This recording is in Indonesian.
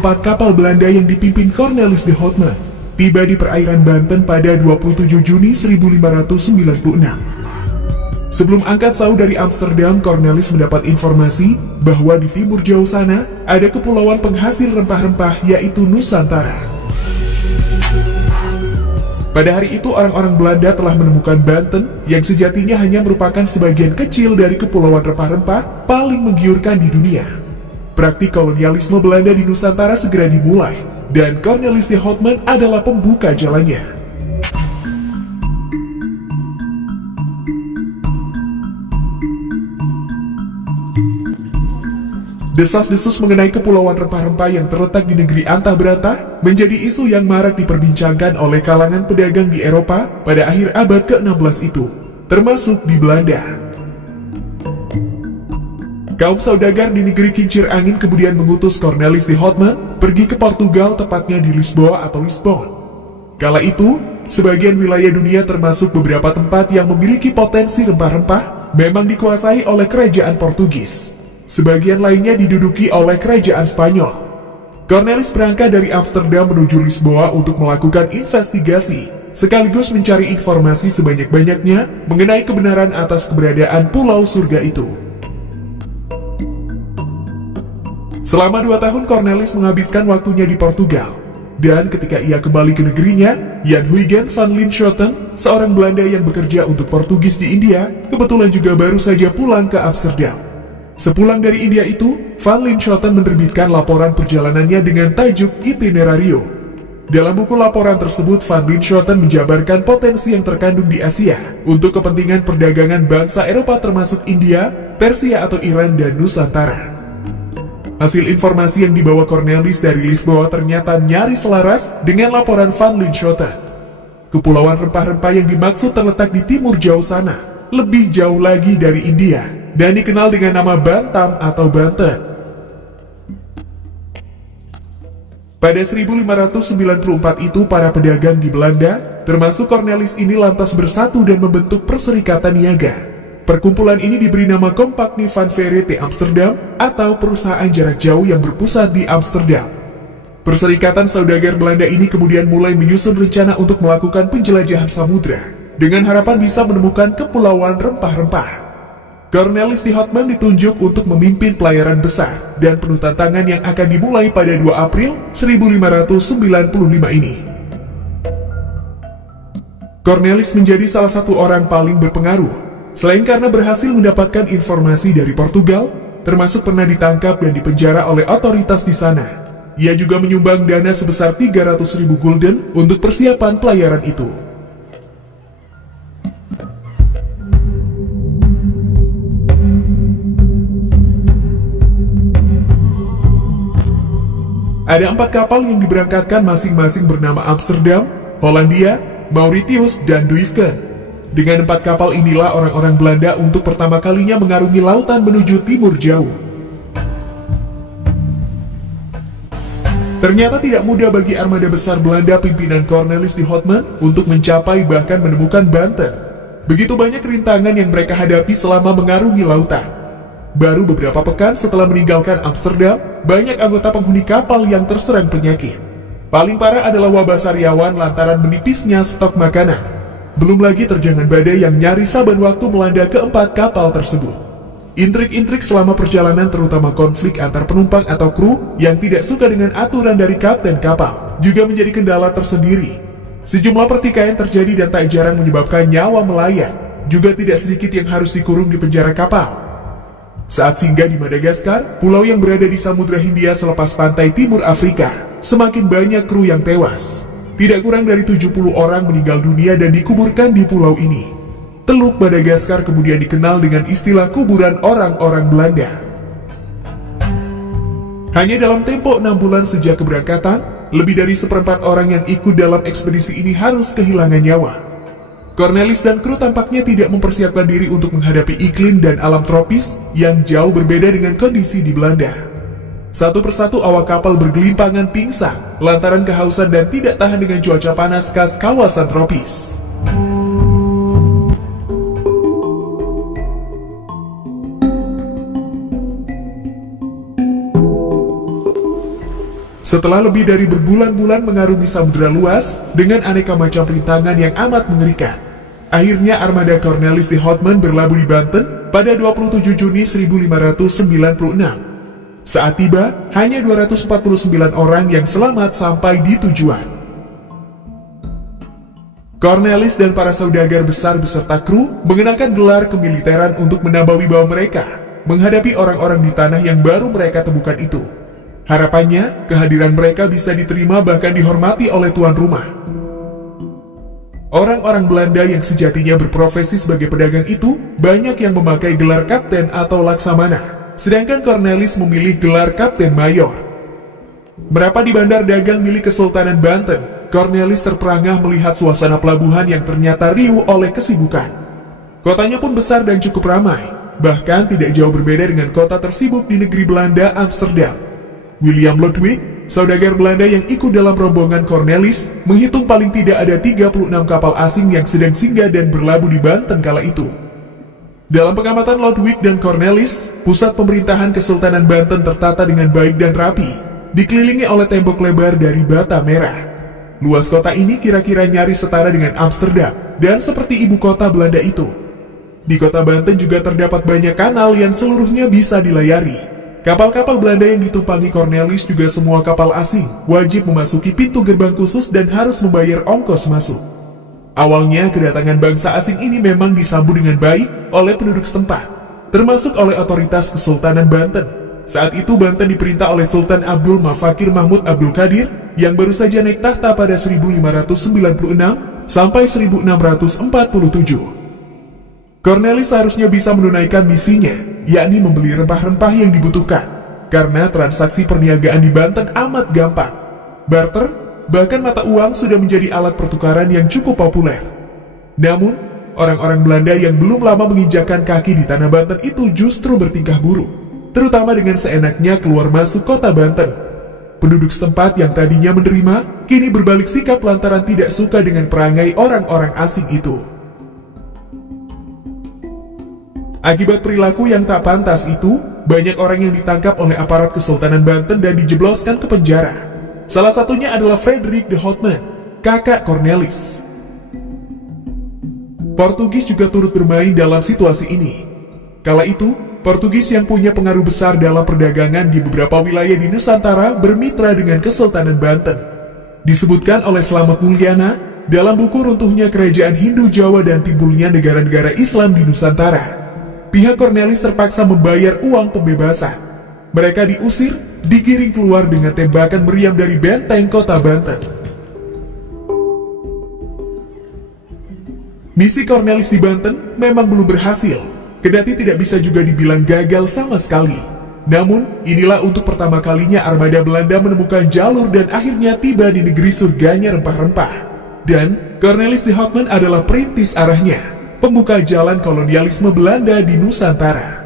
4 kapal Belanda yang dipimpin Cornelis de Houtman tiba di perairan Banten pada 27 Juni 1596. Sebelum angkat sauh dari Amsterdam, Cornelis mendapat informasi bahwa di timur jauh sana ada kepulauan penghasil rempah-rempah yaitu Nusantara. Pada hari itu orang-orang Belanda telah menemukan Banten yang sejatinya hanya merupakan sebagian kecil dari kepulauan rempah-rempah paling menggiurkan di dunia. Praktik kolonialisme Belanda di Nusantara segera dimulai dan Cornelis de Houtman adalah pembuka jalannya. Desas-desus mengenai kepulauan rempah-rempah yang terletak di negeri antah berantah menjadi isu yang marak diperbincangkan oleh kalangan pedagang di Eropa pada akhir abad ke-16 itu, termasuk di Belanda. Kaum saudagar di negeri kincir angin kemudian mengutus Cornelis de Houtman pergi ke Portugal, tepatnya di Lisboa atau Lisbon. Kala itu, sebagian wilayah dunia termasuk beberapa tempat yang memiliki potensi rempah-rempah memang dikuasai oleh kerajaan Portugis. Sebagian lainnya diduduki oleh kerajaan Spanyol. Cornelis berangkat dari Amsterdam menuju Lisboa untuk melakukan investigasi, sekaligus mencari informasi sebanyak-banyaknya mengenai kebenaran atas keberadaan pulau surga itu. Selama 2 tahun Cornelis menghabiskan waktunya di Portugal, dan ketika ia kembali ke negerinya, Jan Huygen van Linschoten, seorang Belanda yang bekerja untuk Portugis di India, kebetulan juga baru saja pulang ke Amsterdam. Sepulang dari India itu, Van Linschoten menerbitkan laporan perjalanannya dengan tajuk Itinerario. Dalam buku laporan tersebut, Van Linschoten menjabarkan potensi yang terkandung di Asia untuk kepentingan perdagangan bangsa Eropa termasuk India, Persia atau Iran dan Nusantara. Hasil informasi yang dibawa Cornelis dari Lisboa ternyata nyaris selaras dengan laporan Van Linschoten. Kepulauan rempah-rempah yang dimaksud terletak di timur jauh sana, lebih jauh lagi dari India, dan dikenal dengan nama Bantam atau Banten. Pada 1594 itu, para pedagang di Belanda, termasuk Cornelis ini lantas bersatu dan membentuk Perserikatan Niaga. Perkumpulan ini diberi nama Compagnie van Verite Amsterdam atau perusahaan jarak jauh yang berpusat di Amsterdam. Perserikatan saudagar Belanda ini kemudian mulai menyusun rencana untuk melakukan penjelajahan samudra dengan harapan bisa menemukan kepulauan rempah-rempah. Cornelis de Houtman ditunjuk untuk memimpin pelayaran besar dan penuh tantangan yang akan dimulai pada 2 April 1595 ini. Cornelis menjadi salah satu orang paling berpengaruh, selain karena berhasil mendapatkan informasi dari Portugal, termasuk pernah ditangkap dan dipenjara oleh otoritas di sana. Ia juga menyumbang dana sebesar 300.000 gulden untuk persiapan pelayaran itu. Ada 4 kapal yang diberangkatkan masing-masing bernama Amsterdam, Hollandia, Mauritius, dan Duifken. Dengan 4 kapal inilah orang-orang Belanda untuk pertama kalinya mengarungi lautan menuju timur jauh. Ternyata tidak mudah bagi armada besar Belanda pimpinan Cornelis de Houtman untuk mencapai bahkan menemukan Banten. Begitu banyak rintangan yang mereka hadapi selama mengarungi lautan. Baru beberapa pekan setelah meninggalkan Amsterdam, banyak anggota penghuni kapal yang terserang penyakit. Paling parah adalah wabah sariawan lantaran menipisnya stok makanan. Belum lagi terjangan badai yang nyaris saban waktu melanda keempat kapal tersebut. Intrik-intrik selama perjalanan, terutama konflik antar penumpang atau kru yang tidak suka dengan aturan dari kapten kapal, juga menjadi kendala tersendiri. Sejumlah pertikaian terjadi dan tak jarang menyebabkan nyawa melayang. Juga tidak sedikit yang harus dikurung di penjara kapal. Saat singgah di Madagaskar, pulau yang berada di Samudra Hindia selepas pantai timur Afrika, semakin banyak kru yang tewas. Tidak kurang dari 70 orang meninggal dunia dan dikuburkan di pulau ini. Teluk Madagaskar kemudian dikenal dengan istilah kuburan orang-orang Belanda. Hanya dalam tempo 6 bulan sejak keberangkatan, lebih dari 1/4 orang yang ikut dalam ekspedisi ini harus kehilangan nyawa. Cornelis dan kru tampaknya tidak mempersiapkan diri untuk menghadapi iklim dan alam tropis yang jauh berbeda dengan kondisi di Belanda. Satu persatu awak kapal bergelimpangan pingsan lantaran kehausan dan tidak tahan dengan cuaca panas khas kawasan tropis. Setelah lebih dari berbulan-bulan mengarungi samudera luas dengan aneka macam rintangan yang amat mengerikan, akhirnya armada Cornelis de Houtman berlabuh di Banten pada 27 Juni 1596. Saat tiba, hanya 249 orang yang selamat sampai di tujuan. Cornelis dan para saudagar besar beserta kru mengenakan gelar kemiliteran untuk menambah wibawa mereka menghadapi orang-orang di tanah yang baru mereka temukan itu. Harapannya, kehadiran mereka bisa diterima bahkan dihormati oleh tuan rumah. Orang-orang Belanda yang sejatinya berprofesi sebagai pedagang itu banyak yang memakai gelar kapten atau laksamana, sedangkan Cornelis memilih gelar kapten mayor. Merapat di bandar dagang milik Kesultanan Banten, Cornelis terperangah melihat suasana pelabuhan yang ternyata riuh oleh kesibukan. Kotanya pun besar dan cukup ramai, bahkan tidak jauh berbeda dengan kota tersibuk di negeri Belanda, Amsterdam. William Ludwig, saudagar Belanda yang ikut dalam rombongan Cornelis, menghitung paling tidak ada 36 kapal asing yang sedang singgah dan berlabuh di Banten kala itu. Dalam pengamatan Ludwig dan Cornelis, pusat pemerintahan Kesultanan Banten tertata dengan baik dan rapi, dikelilingi oleh tembok lebar dari bata merah. Luas kota ini kira-kira nyaris setara dengan Amsterdam, dan seperti ibu kota Belanda itu. Di kota Banten juga terdapat banyak kanal yang seluruhnya bisa dilayari. Kapal-kapal Belanda yang ditumpangi Cornelis juga semua kapal asing, wajib memasuki pintu gerbang khusus dan harus membayar ongkos masuk. Awalnya, kedatangan bangsa asing ini memang disambut dengan baik oleh penduduk setempat, termasuk oleh otoritas Kesultanan Banten. Saat itu Banten diperintah oleh Sultan Abdul Mafakir Mahmud Abdul Qadir yang baru saja naik tahta pada 1596 sampai 1647. Cornelis seharusnya bisa menunaikan misinya, yakni membeli rempah-rempah yang dibutuhkan, karena transaksi perniagaan di Banten amat gampang. Barter, bahkan mata uang sudah menjadi alat pertukaran yang cukup populer. Namun, orang-orang Belanda yang belum lama menginjakan kaki di tanah Banten itu justru bertingkah buruk, terutama dengan seenaknya keluar masuk kota Banten. Penduduk setempat yang tadinya menerima, kini berbalik sikap lantaran tidak suka dengan perangai orang-orang asing itu. Akibat perilaku yang tak pantas itu, banyak orang yang ditangkap oleh aparat Kesultanan Banten dan dijebloskan ke penjara. Salah satunya adalah Frederik de Houtman, kakak Cornelis. Portugis juga turut bermain dalam situasi ini. Kala itu, Portugis yang punya pengaruh besar dalam perdagangan di beberapa wilayah di Nusantara bermitra dengan Kesultanan Banten. Disebutkan oleh Slamet Mulyana dalam buku Runtuhnya Kerajaan Hindu Jawa dan Timbulnya Negara-Negara Islam di Nusantara. Pihak Cornelis terpaksa membayar uang pembebasan. Mereka diusir, digiring keluar dengan tembakan meriam dari benteng kota Banten. Misi Cornelis di Banten memang belum berhasil, kendati tidak bisa juga dibilang gagal sama sekali. Namun, inilah untuk pertama kalinya armada Belanda menemukan jalur dan akhirnya tiba di negeri surganya rempah-rempah. Dan Cornelis de Houtman adalah perintis arahnya, pembuka jalan kolonialisme Belanda di Nusantara.